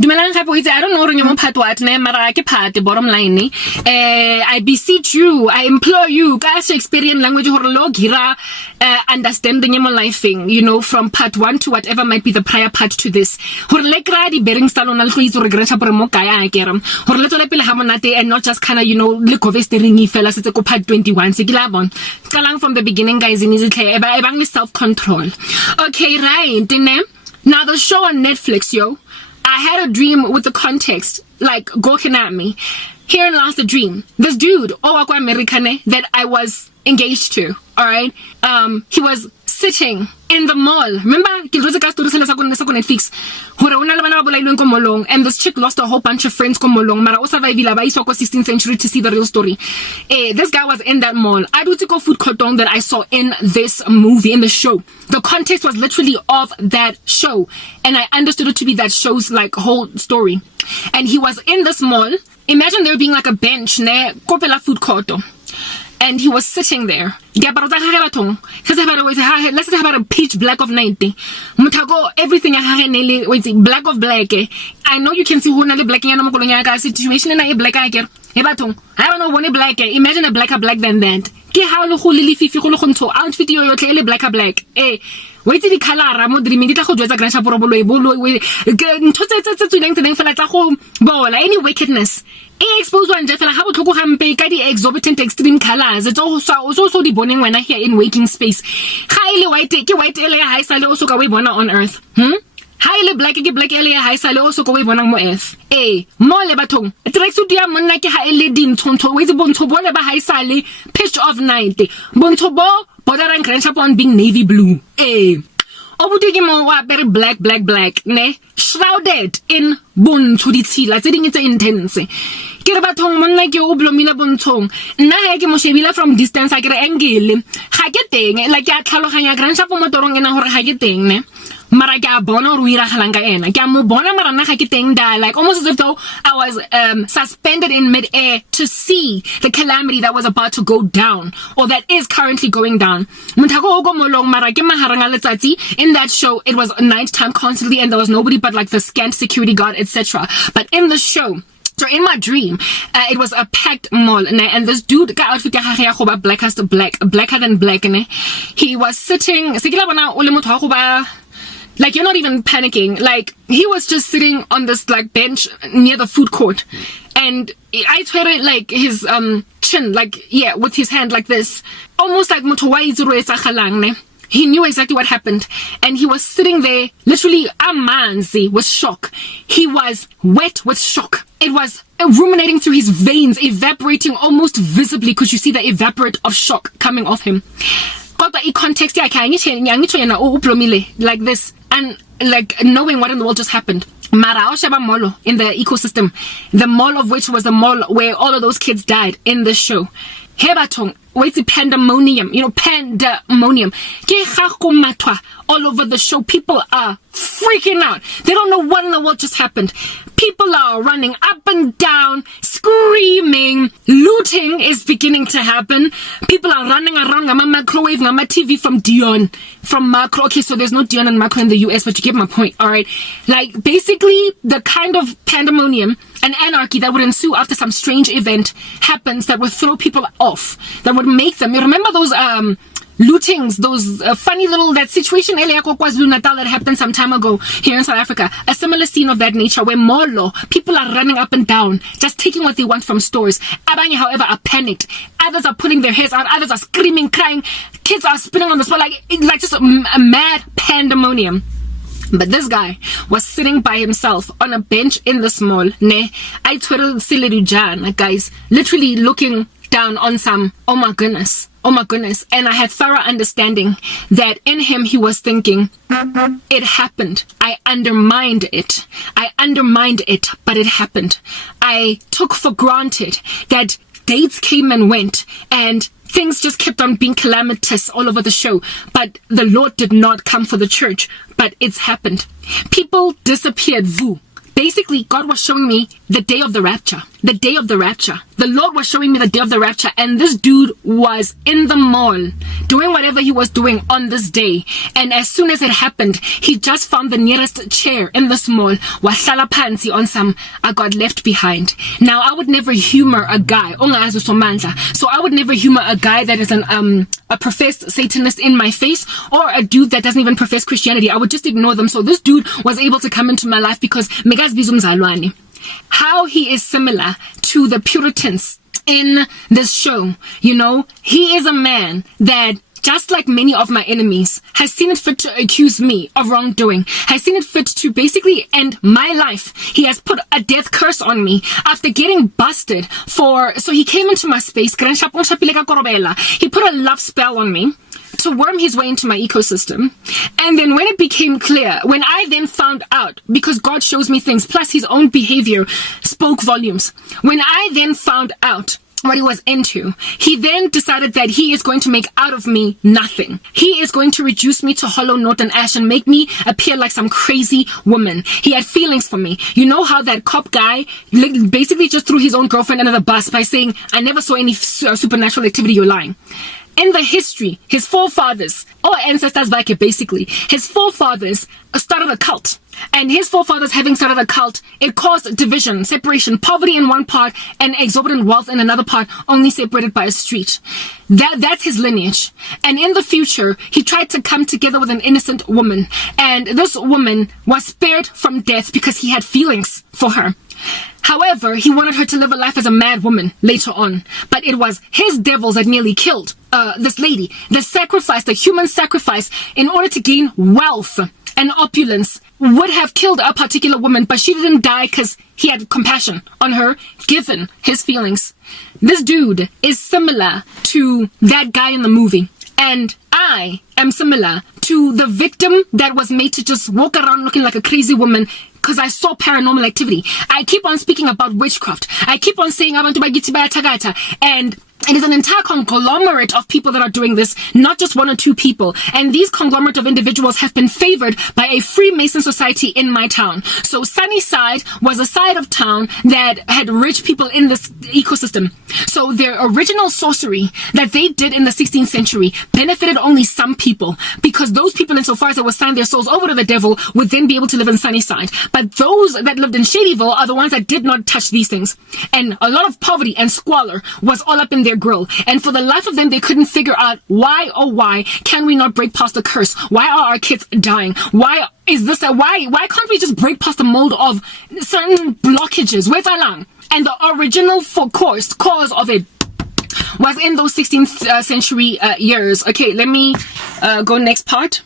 Dumelang gape itse I don't know re mo part what ne mara ke part bottom line I beseech you, I implore you ka Shakespearean language hore lo gira understanding mo lifing, you know, from part 1 to whatever might be the prior part to this, hore le kra di bearing salon al go itse re grecha pore mo kaya akere hore le tsole pele ha monate and not just kinda, you know, le covestering ifela setse ko part 21 se kila bon kalang from the beginning guys in izihle e bang le self control. Okay, right ne. Now the show on Netflix, yo, I had a dream with the context, like, gawking at me. Herein lies the dream. This dude, Owako Americane, that I was engaged to, alright? He was sitting in the mall. Remember? Netflix. And this chick lost a whole bunch of friends ko molong. Mara o survivila ba iso ko 16th century to see the real story. This guy was in that mall. I do go food cordon that I saw in this movie, in the show. The context was literally of that show. And I understood it to be that show's like whole story. And he was in this mall. Imagine there being like a bench ne kopela food court. And he was sitting there. Let's say about a pitch black of 90. Mutago everything black of black. I know you can see who na black situation na black again. I don't know one black. Imagine a blacker black than that. Ke ha lo go le fifi go lo go ntsho outfit yo yotlhe le black black. Wait till the color mo dreaming di tla go jwetsa grasha porobolo e bolo ntho tse tseneng fela tsa go bola any wickedness. Expose one fela ha botlhoko gampe ka di exorbitant extreme colors so di boneng wena here in waking space. Ga ile white ke white ele ya ha isale o so ka we bona on earth. Ha ile black ke black ele ya ha isale o so ka we bona mo earth. Mo le bathong tracksuit ya monna ke ha ele dinthonto we bontsho bole ba ha isale pitch of night bontsho bo bordering grandship on being navy blue. Obutiki mo wa very black ne shrouded in bontsho ditshila tse ding tse intense. Ke re bathong monna ke o blomile bontshong nna ha ke mo shebile from distance a ke re angle ga ke teng like ya tlhaloganya grandship mo motorong ena hore ga ke teng ne mara ke a bona o ira galang ka ena ke a mo bona mara nna ga ke teng da like almost as if though I was suspended in mid-air to see the calamity that was about to go down or that is currently going down. Montako o go molong mara ke maharanga letsatsi. In that show it was night time constantly and there was nobody but like the scant security guard etc. But in the show, so in my dream, it was a packed mall, and this dude got outfit blacker than black, he was sitting, like you're not even panicking, like he was just sitting on this like bench near the food court, and I swear it like his chin, like yeah, with his hand like this, almost like he knew exactly what happened, and he was sitting there literally amanzi with shock. He was wet with shock. It was ruminating through his veins, evaporating almost visibly because you see the evaporate of shock coming off him. Got the context like this, and like knowing what in the world just happened. Mara molo in the ecosystem, the mall of which was the mall where all of those kids died in the show. Hebatong, wait, pandemonium, you know, pandemonium. All over the show, people are freaking out. They don't know what in the world just happened. People are running up and down, screaming. Looting is beginning to happen. People are running around. Ngama microwave, ngama TV from Dion, from Macro. Okay, so there's no Dion and Macro in the US, but you get my point. All right, like basically the kind of pandemonium and anarchy that would ensue after some strange event happens that would throw people off, that would make them. You remember those lootings, those funny little, that situation Natal that happened some time ago here in South Africa, a similar scene of that nature where molo people are running up and down just taking what they want from stores. Abanye however are panicked, others are pulling their hairs out, others are screaming, crying, kids are spinning on the spot, like just a mad pandemonium. But this guy was sitting by himself on a bench in this mall, I twirled Silerujan, guys, literally looking down on some, oh my goodness, and I had thorough understanding that in him he was thinking, it happened, I undermined it, but it happened. I took for granted that dates came and went and things just kept on being calamitous all over the show, but the Lord did not come for the church, but it's happened. People disappeared, Basically, God was showing me the day of the rapture. the day of the rapture. The Lord was showing me the day of the rapture, and this dude was in the mall doing whatever he was doing on this day. And as soon as it happened, he just found the nearest chair in this mall, wahlala phansi on some I got left behind. Now, I would never humor a guy, so I would never humor a guy that is a professed Satanist in my face, or a dude that doesn't even profess Christianity. I would just ignore them. So this dude was able to come into my life because Megas Bizum Zalwani. How he is similar to the Puritans in this show. You know, he is a man that, just like many of my enemies, has seen it fit to accuse me of wrongdoing, has seen it fit to basically end my life. He has put a death curse on me after getting busted so he came into my space, he put a love spell on me to worm his way into my ecosystem. And then when it became clear, when I then found out, because God shows me things, plus his own behavior spoke volumes. When I then found out what he was into, he then decided that he is going to make out of me nothing. He is going to reduce me to hollow note and ash and make me appear like some crazy woman. He had feelings for me. You know how that cop guy basically just threw his own girlfriend under the bus by saying, I never saw any supernatural activity, you're lying. In the history, his forefathers, or ancestors back here basically, his forefathers started a cult. And his forefathers having started a cult, it caused division, separation, poverty in one part, and exorbitant wealth in another part, only separated by a street. That's his lineage. And in the future, he tried to come together with an innocent woman. And this woman was spared from death because he had feelings for her. However, he wanted her to live a life as a mad woman later on. But it was his devils that nearly killed this lady. The sacrifice, the human sacrifice, in order to gain wealth and opulence, would have killed a particular woman, but she didn't die because he had compassion on her, given his feelings. This dude is similar to that guy in the movie. And I am similar to the victim that was made to just walk around looking like a crazy woman because I saw paranormal activity. I keep on speaking about witchcraft. I keep on saying abantu bagithi bayathagatha, and it is an entire conglomerate of people that are doing this, not just one or two people. And these conglomerate of individuals have been favored by a Freemason society in my town. So Sunnyside was a side of town that had rich people in this ecosystem. So their original sorcery that they did in the 16th century benefited only some people, because those people, insofar as they would sign their souls over to the devil, would then be able to live in Sunnyside. But those that lived in Shadyville are the ones that did not touch these things. And a lot of poverty and squalor was all up in their grill. And for the life of them, they couldn't figure out why can we not break past the curse? Why are our kids dying? Why is this why can't we just break past the mold of certain blockages? Where's Alang? And the original cause of it was in those 16th century years. Okay, let me go next part.